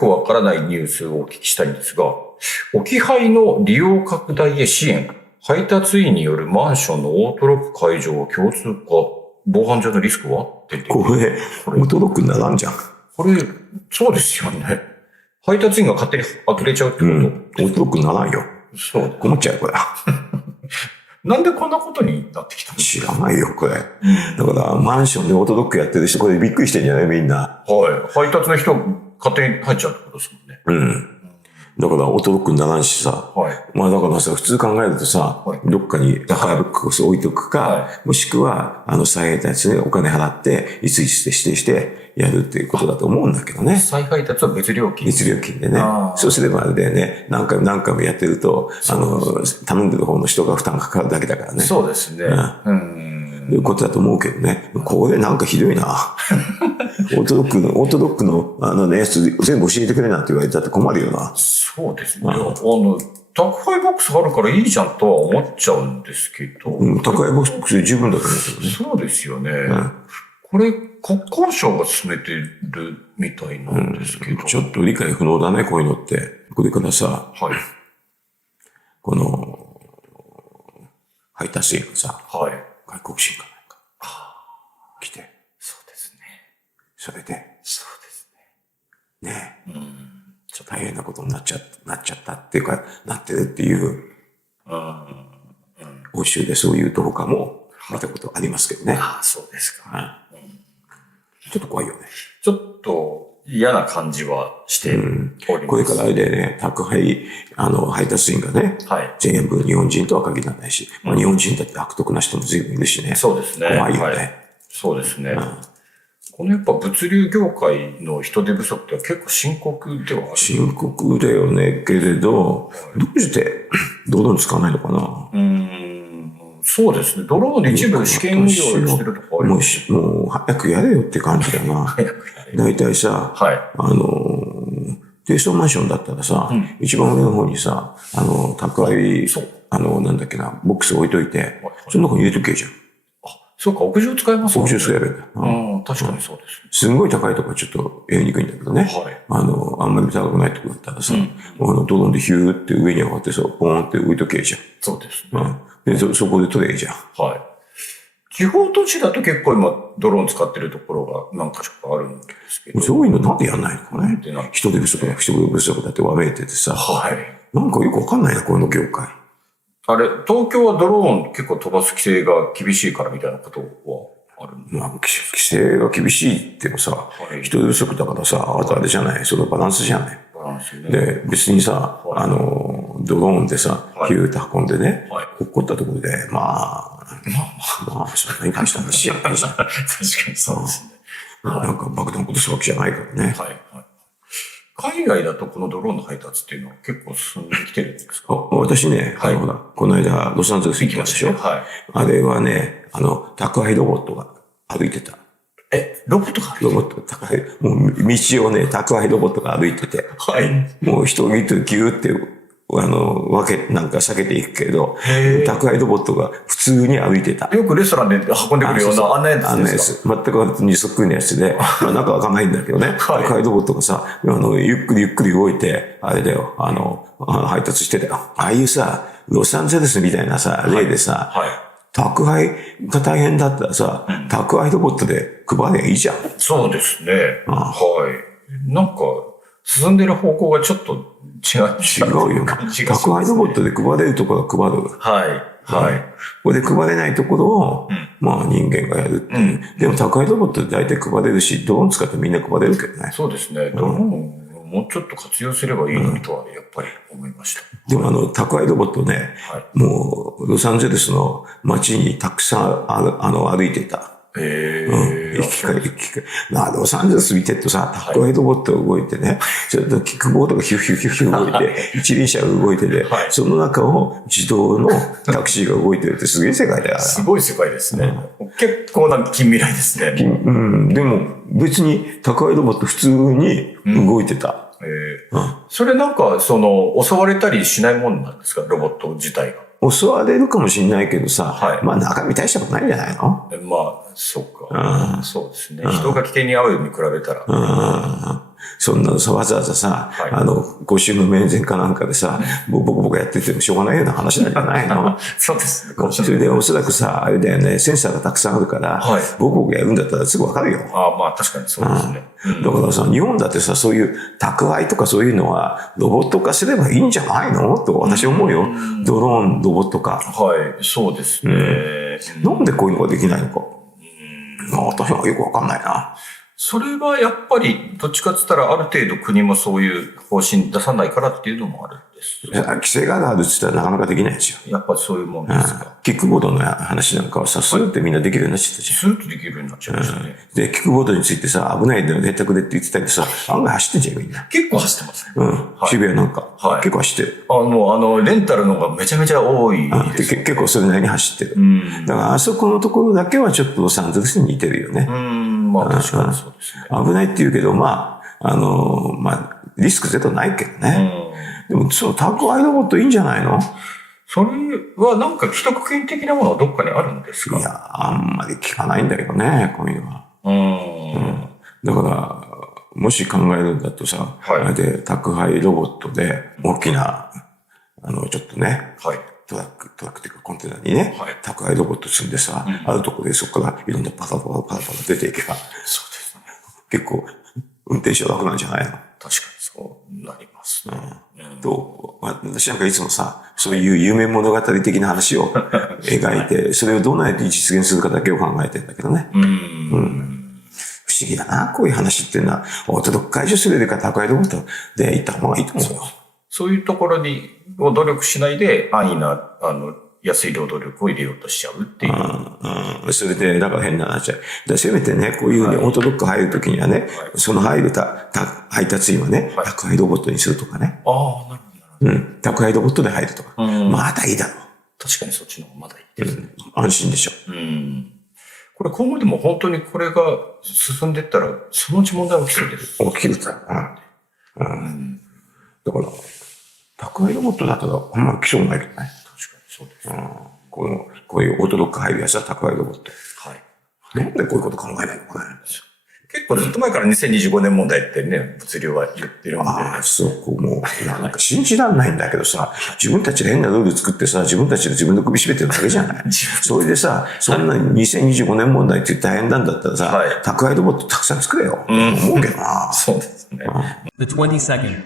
くわからないニュースをお聞きしたいんですが、置き配の利用拡大へ支援、配達員によるマンションのオートロック解除は共通化、防犯上のリスクはこれ、オートロックにならんじゃん。これ、そうですよね。配達員が勝手に開けちゃうってこと、オートロックにならんよ。そう。困っちゃう、これ。なんでこんなことになってきたの？知らないよ、これ。だから、マンションでオートロックやってる人、これびっくりしてんじゃないみんな。はい。配達の人、勝手に入っちゃうってことですもんね。だから、オートロックにならんしさ。はい。まあ、だからさ、普通考えるとさ、どっかに高いボックス置いとくか、もしくは、再配達でお金払って、いついつで指定してやるっていうことだと思うんだけどね。再配達は別料金。別料金でね。そうすればあれだよね、何回もやってると、頼んでる方の人が負担がかかるだけだからね。そうですね。いうことだと思うけどね。これなんかひどいな。オートロックのやつ全部教えてくれなんて言われたって困るよな。そうですね。宅配ボックスがあるからいいじゃんとは思っちゃうんですけど。宅配ボックスで十分だと思うけどね。そうですよね。これ、国交省が進めてるみたいなんですけど。ちょっと理解不能だね、こういうのって。これからさ、この、配達員がさ、外国人かなんか、来て。そうですね。それで。そうですね。ね。ちょっと大変なことになっちゃったっていうか、なってるっていう。欧州でそういうと他も見たことありますけどね。そうですか。ちょっと怖いよね。ちょっと嫌な感じはしております。これからあれでね、宅配、配達員がね、全部日本人とは限らないし、日本人だって悪徳な人も随分いるしね。そうですね。怖いよね。そうですね。このやっぱ物流業界の人手不足って結構深刻ではある。深刻だよね。けれど、どうしてドローン使わないのかな？そうですね。ドローンで一部試験運用してるとこあります。もう早くやれよって感じだな。早くやれよ。だいたいさ、低層マンションだったらさ、一番上の方にさ、宅配、なんだっけな、ボックス置いといて、その中に入れとけじゃん。そうか、屋上使えますもんね。屋上使えばいいんだ。確かにそうです。すんごい高いとこはちょっとやりにくいんだけどね。あんまり高くないとこだったらさ、ドローンでヒューって上に上がってさ、ポーンって置いとけじゃん。そうですね。で、そこで取れじゃん。地方都市だと結構今、ドローン使ってるところが何か所かあるんですけど。そういうのなんでやんないのかね。人手不足だってわめいててさ。なんかよくわかんないな、この業界。あれ、東京はドローン結構飛ばす規制が厳しいからみたいなことはあるんですか？規制が厳しいってもさ、人手不足だからさ、あとあれじゃない、そのバランスじゃない。で、別にさ、ドローンでさ、ヒューッと運んでね、落っこったところで、まあ、そんなに大した話じゃないじゃん。確かにそうですね。なんか爆弾落とすわけじゃないからね。海外だとこのドローンの配達っていうのは結構進んできてるんですか？私ね、ほら、この間、ロサンゼルス行きましたでしょ？あれはね、宅配ロボットが歩いてた。ロボットがロボット、宅配、もう道をね、宅配ロボットが歩いてて。もう人を見てギューって、なんか避けていくけれど、宅配ロボットが普通に歩いてた。よくレストランで運んでくるようなあんなやつですか？あんなやつ。全く二足のやつで、なんかわかんないんだけどね。宅配ロボットがさ、ゆっくり動いて、あれだよ、配達してたよ。ああいうさ、ロサンゼルスみたいなさ、例でさ、宅配が大変だったらさ、宅配ロボットで配ればいいじゃん。そうですね。なんか、進んでる方向がちょっと違うよ。宅配ロボットで配れるところは配る。これで配れないところを、まあ人間がやるっていう。でも宅配ロボットで大体配れるし、ドローン使ってみんな配れるけどね。そうですね。ドローンもうちょっと活用すればいいのにとはやっぱり思いました。でも宅配ロボットね、もうロサンゼルスの街にたくさん歩いてた。行き交い。ロサンゼルス見てるとさ、宅配ロボットが動いてね、ちょっとキックボードがヒューヒューヒューヒュー動いて、一輪車が動いてて、その中を自動のタクシーが動いてるってすげえ世界だよ。すごい世界ですね。結構な近未来ですね。でも別に宅配ロボット普通に動いてた。それなんか、襲われたりしないもんなんですか？ロボット自体が。襲われるかもしれないけどさ、まあ中身大したことないんじゃないの？まあ、そうか。そうですね。人が危険に遭うに比べたら。そんなのさ、わざわざさ、ご祝の面前かなんかでさ、僕やっててもしょうがないような話なんじゃないの？そうですね。それでおそらくさ、あれだよね、センサーがたくさんあるから、僕やるんだったらすぐわかるよ。まあ確かにそうですね。だからさ、日本だってさ、そういう宅配とかそういうのはロボット化すればいいんじゃないのと私思うよ。ドローン、ロボット化。はい、そうですね。なんでこういうのができないのか。私はよくわかんないな。それはやっぱり、どっちかって言ったら、ある程度国もそういう方針出さないからっていうのもあるんです。規制があるって言ったらなかなかできないですよ。やっぱりそういうもんですか。キックボードの話なんかはさ、スーってみんなできるようになっちゃったじゃん。スーッとできるようになっちゃいましたね。で、キックボードについてさ、危ないの絶対くれって言ってたけどさ、案外走ってんじゃん、みんな。結構走ってますね。渋谷なんか。結構走ってる。レンタルのがめちゃめちゃ多いです。結構それなりに走ってる。だからあそこのところだけはちょっとロサンゼルスに似てるよね。まあ確かにそうですね。危ないって言うけど、リスクゼロないけどね。でも、その宅配ロボットいいんじゃないの？それはなんか既得権的なものはどっかにあるんですか？いや、あんまり聞かないんだけどね、こういうのは。だから、もし考えるんだとさ、あれで宅配ロボットで大きな、ちょっとね、トラックっていうかコンテナにね、宅配ロボット積んでさ、あるところでそこからいろんなパタ出ていけば、そうですね。結構運転手は楽なんじゃないの？確かにそうなりますね。私なんかいつもさ、そういう夢物語的な話を描いて、それをどうやって実現するかだけを考えてんだけどね。不思議だな、こういう話っていうのは、オートロック解除するよりか宅配ロボットで行った方がいいと思うよ。そういうところに努力しないで安易な、安い労働力を入れようとしちゃうっていう。それで、だから変な話だ。せめてね、こういうね、オートロック入るときにはね、その入る配達員はね、宅配ロボットにするとかね。なるほど。宅配ロボットで入るとか。まだいいだろう。確かにそっちの方がまだいいですね。安心でしょ。これ今後でも本当にこれが進んでいったら、そのうち問題起きそうです。起きるから。だから、宅配ロボットだったらあんまり来そうないけどね。確かにそうです。こういうオートロック入るやつは宅配ロボット。なんでこういうこと考えないのかね。結構ずっと前から2025年問題ってね、物流は言ってるんで。そこもう、なんか信じられないんだけどさ、自分たちで変なルール作ってさ、自分たちで自分の首絞めてるだけじゃないそれでさ、そんな2025年問題って大変なんだったらさ、宅配ロボットたくさん作れよ。思うけどな。そうですね。The 22nd.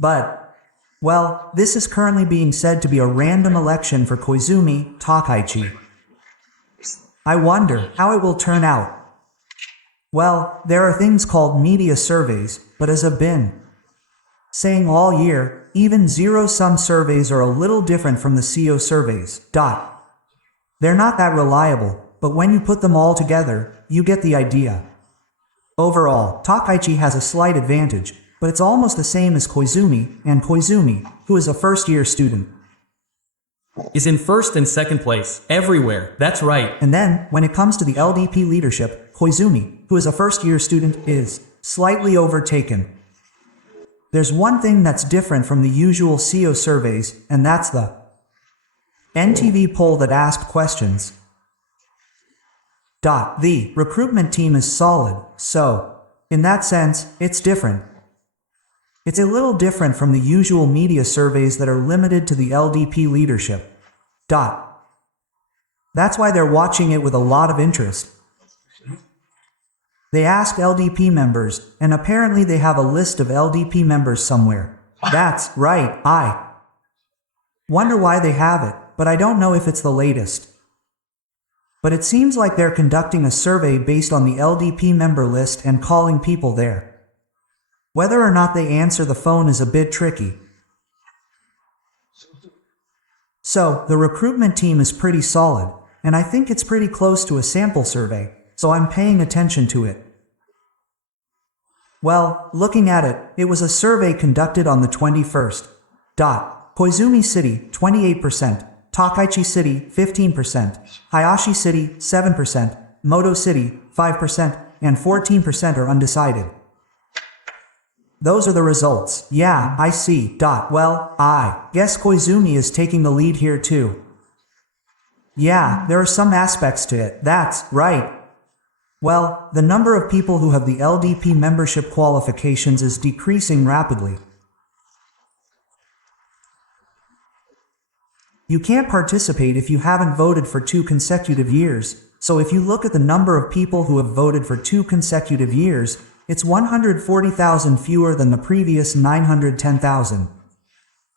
But, well, this is currently being said to be a random election for Koizumi Takaichi. I wonder how it will turn out. Well, there are things called media surveys, but as I've been saying all year, even zero-sum surveys are a little different from the CO surveys. They're not that reliable, but when you put them all together, you get the idea. Overall, Takaichi has a slight advantage, but it's almost the same as Koizumi, and Koizumi, who is a first-year student, is in first and second place, everywhere, that's right. And then, when it comes to the LDP leadership, Koizumi, who is a first-year student, is slightly overtaken. There's one thing that's different from the usual CO surveys, and that's the NTV poll that asked questions. The recruitment team is solid, so, in that sense, it's different. It's a little different from the usual media surveys that are limited to the LDP leadership. That's why they're watching it with a lot of interest. They asked LDP members, and apparently they have a list of LDP members somewhere. That's right, I wonder why they have it, but I don't know if it's the latest. But it seems like they're conducting a survey based on the LDP member list and calling people there. Whether or not they answer the phone is a bit tricky. So, the recruitment team is pretty solid, and I think it's pretty close to a sample survey, so I'm paying attention to it. Well, looking at it, it was a survey conducted on the 21st. Koizumi City, 28%, Takaichi City, 15%, Hayashi City, 7%, Moto City, 5%, and 14% are undecided. Those are the results. Yeah, I see. Well, I guess Koizumi is taking the lead here too. Yeah, there are some aspects to it. That's right. Well, the number of people who have the LDP membership qualifications is decreasing rapidly. You can't participate if you haven't voted for 2 consecutive years, so if you look at the number of people who have voted for 2 consecutive years, it's 140,000 fewer than the previous 910,000.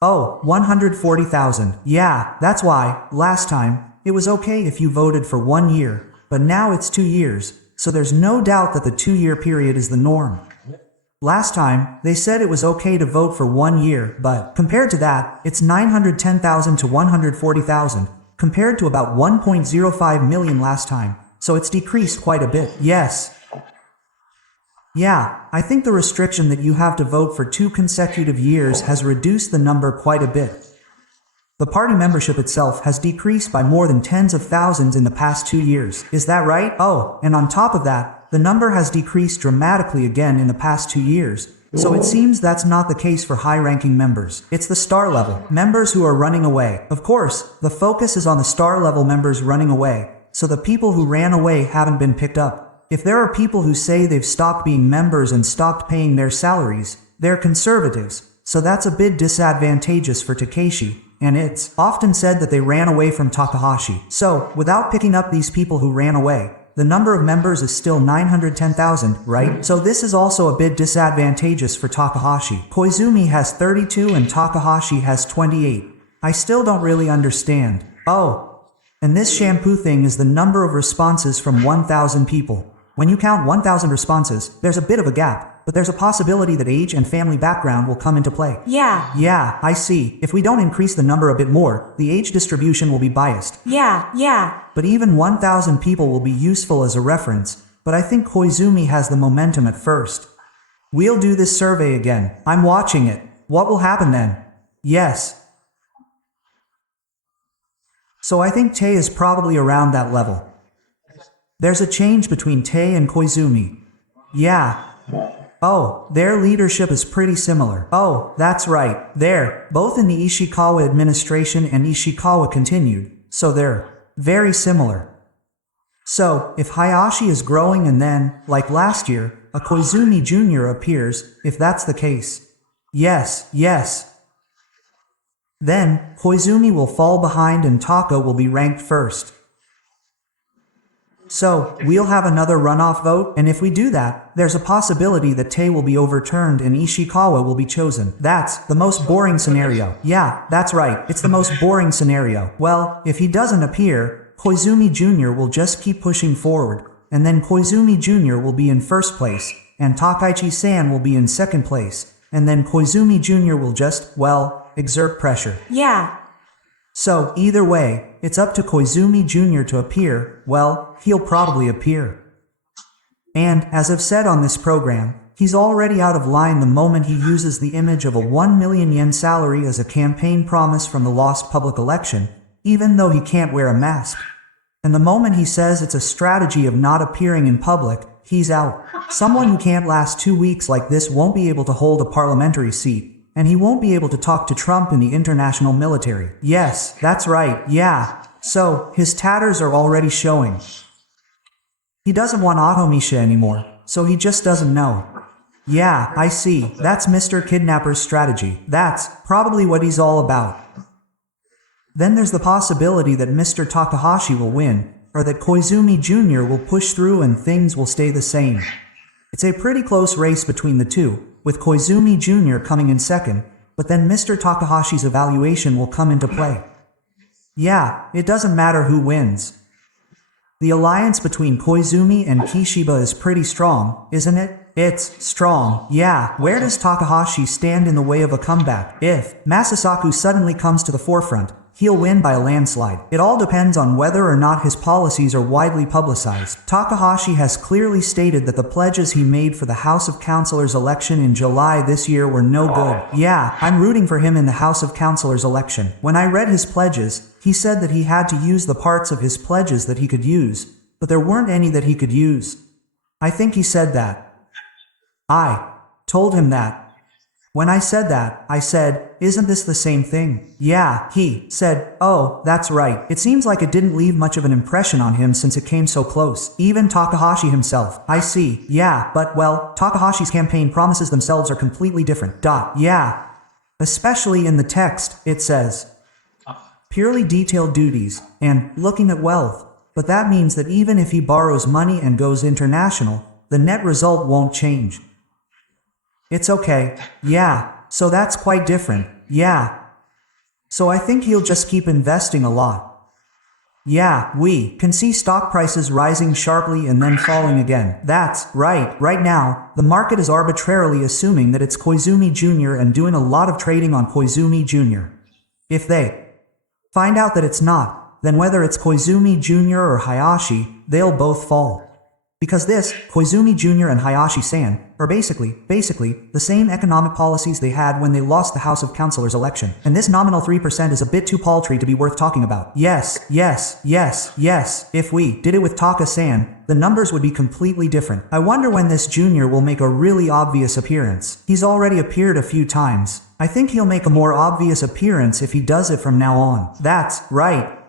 Oh, 140,000. Yeah, that's why, last time, it was okay if you voted for 1 year, but now it's 2 years, so there's no doubt that the 2-year period is the norm. Last time, they said it was okay to vote for 1 year, but compared to that, it's 910,000 to 140,000, compared to about 1.05 million last time, so it's decreased quite a bit. Yes. Yeah, I think the restriction that you have to vote for 2 consecutive years has reduced the number quite a bit. The party membership itself has decreased by more than tens of thousands in the past 2 years. Is that right? Oh, and on top of that, the number has decreased dramatically again in the past 2 years. So it seems that's not the case for high-ranking members. It's the star level members who are running away. Of course, the focus is on the star level members running away, so the people who ran away haven't been picked up. If there are people who say they've stopped being members and stopped paying their salaries, they're conservatives, so that's a bit disadvantageous for Takeshi. And it's often said that they ran away from Takahashi. So, without picking up these people who ran away, the number of members is still 910,000, right? So this is also a bit disadvantageous for Takahashi. Koizumi has 32 and Takahashi has 28. I still don't really understand. Oh, and this shampoo thing is the number of responses from 1,000 people. When you count 1,000 responses, there's a bit of a gap, but there's a possibility that age and family background will come into play. Yeah, I see. If we don't increase the number a bit more, the age distribution will be biased. Yeah. But even 1,000 people will be useful as a reference, but I think Koizumi has the momentum at first. We'll do this survey again. I'm watching it. What will happen then? Yes. So I think Tae is probably around that level. There's a change between Tae and Koizumi. Yeah. Oh, their leadership is pretty similar. Oh, that's right. They're both in the Ishikawa administration and Ishikawa continued, so they're very similar. So, if Hayashi is growing and then, like last year, a Koizumi Jr. appears, if that's the case. Yes. Then, Koizumi will fall behind and Taka will be ranked first. So, we'll have another runoff vote, and if we do that, there's a possibility that Tae will be overturned and Ishikawa will be chosen. That's the most boring scenario. Yeah, that's right, it's the most boring scenario. Well, if he doesn't appear, Koizumi Jr. will just keep pushing forward, and then Koizumi Jr. will be in first place, and Takaichi-san will be in second place, and then Koizumi Jr. will just, well, exert pressure. Yeah. So, either way, it's up to Koizumi Jr. to appear. Well, he'll probably appear. And, as I've said on this program, he's already out of line the moment he uses the image of a 1 million yen salary as a campaign promise from the lost public election, even though he can't wear a mask. And the moment he says it's a strategy of not appearing in public, he's out. Someone who can't last 2 weeks like this won't be able to hold a parliamentary seat. And he won't be able to talk to Trump in the international military. Yes, that's right, yeah. So, his tatters are already showing. He doesn't want Automisha anymore, so he just doesn't know. Yeah, I see. That's Mr. Kidnapper's strategy. That's probably what he's all about. Then there's the possibility that Mr. Takahashi will win, or that Koizumi Jr. will push through and things will stay the same. It's a pretty close race between the two, with Koizumi Jr. coming in second, but then Mr. Takahashi's evaluation will come into play. Yeah, it doesn't matter who wins. The alliance between Koizumi and Kishiba is pretty strong, isn't it? It's strong, yeah. Where does Takahashi stand in the way of a comeback? If Masasaku suddenly comes to the forefront, he'll win by a landslide. It all depends on whether or not his policies are widely publicized. Takahashi has clearly stated that the pledges he made for the House of Councilors election in July this year were no good. Yeah, I'm rooting for him in the House of Councilors election. When I read his pledges, he said that he had to use the parts of his pledges that he could use, but there weren't any that he could use. I think he said that. I told him that. When I said that, I said, isn't this the same thing? Yeah, he said, oh, that's right. It seems like it didn't leave much of an impression on him since it came so close. Even Takahashi himself. I see. Yeah, but well, Takahashi's campaign promises themselves are completely different. Yeah. Especially in the text, it says, purely detailed duties, and looking at wealth. But that means that even if he borrows money and goes international, the net result won't change. It's okay. Yeah. So that's quite different. Yeah. So I think he'll just keep investing a lot. Yeah, we can see stock prices rising sharply and then falling again. That's right. Right now, the market is arbitrarily assuming that it's Koizumi Jr. and doing a lot of trading on Koizumi Jr. If they find out that it's not, then whether it's Koizumi Jr. or Hayashi, they'll both fall. Because this, Koizumi Jr. and Hayashi-san, are basically, the same economic policies they had when they lost the House of Councilors election. And this nominal 3% is a bit too paltry to be worth talking about. Yes. If we did it with Taka-san, the numbers would be completely different. I wonder when this junior will make a really obvious appearance. He's already appeared a few times. I think he'll make a more obvious appearance if he does it from now on. That's right.